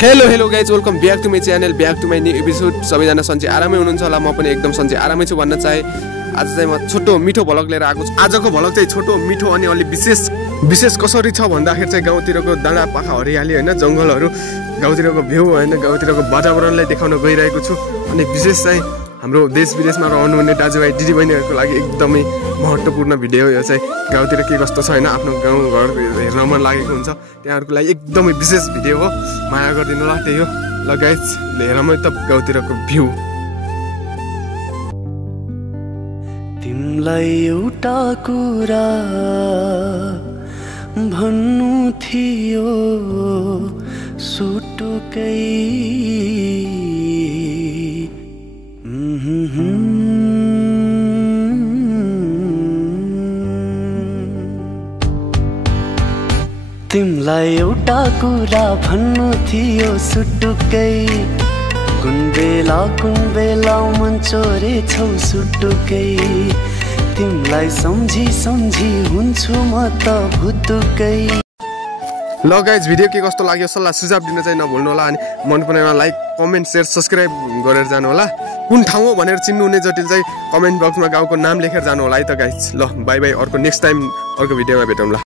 Hello guys, welcome back to my channel, back to my new episode. सबैजना सन्चै आरामै हुनुहुन्छ होला, म पनि एकदम सन्चै आरामै छु भन्न चाहे। आज चाहिँ म छोटो मिठो भ्लग लिएर आएको छु। आजको भ्लग चाहिँ छोटो मिठो अनि अलि विशेष कसरी छ भन्दाखेरि चाहिँ गाउँतिरको डाँडा पाखा हरियाली होइन, जङ्गलहरू, गाउँतिरको भ्यू होइन, गाउँतिरको वातावरणलाई देखाउन गइरहेको छु। अनि विशेष चाहिँ हाम्रो देश विदेशमा रहनुहुने दाजुभाइ दिदीबहिनीहरूको लागि एकदमै महत्त्वपूर्ण भिडियो यो चाहिँ। गाउँतिर के कस्तो छ होइन, आफ्नो गाउँघर हेर्न मन लागेको हुन्छ, त्यहाँहरूको लागि एकदमै विशेष भिडियो हो। माया गरिदिनु होला, त्यही हो। ल गाइज, हेरमै त गाउँतिरको भ्यू। तिमीलाई एउटा कुरा भन्नु थियो सुटुकै, तिमीलाई एउटा कुरा भन्नु थियो सुटुकै, कुन बेला मन चोरेछौ सुटुकै, तिमीलाई सम्झी हुन्छु म त भुतुकै। ल गाइज, भिडियो के कस्तो लाग्यो सल्लाह सुझाव दिन चाहिँ नभुल्नु होला। अनि मन परेमा लाइक, कमेन्ट, सेयर, सब्सक्राइब गरेर जानु होला। कुन ठाउँ हो भनेर चिन्नुहुने जटिल चाहिँ कमेन्ट बक्समा गाउँको नाम लेखेर जानु होला है त गाइज। ल बाई बाई, अर्को नेक्स्ट टाइम अर्को भिडियोमा भेटौँ ल।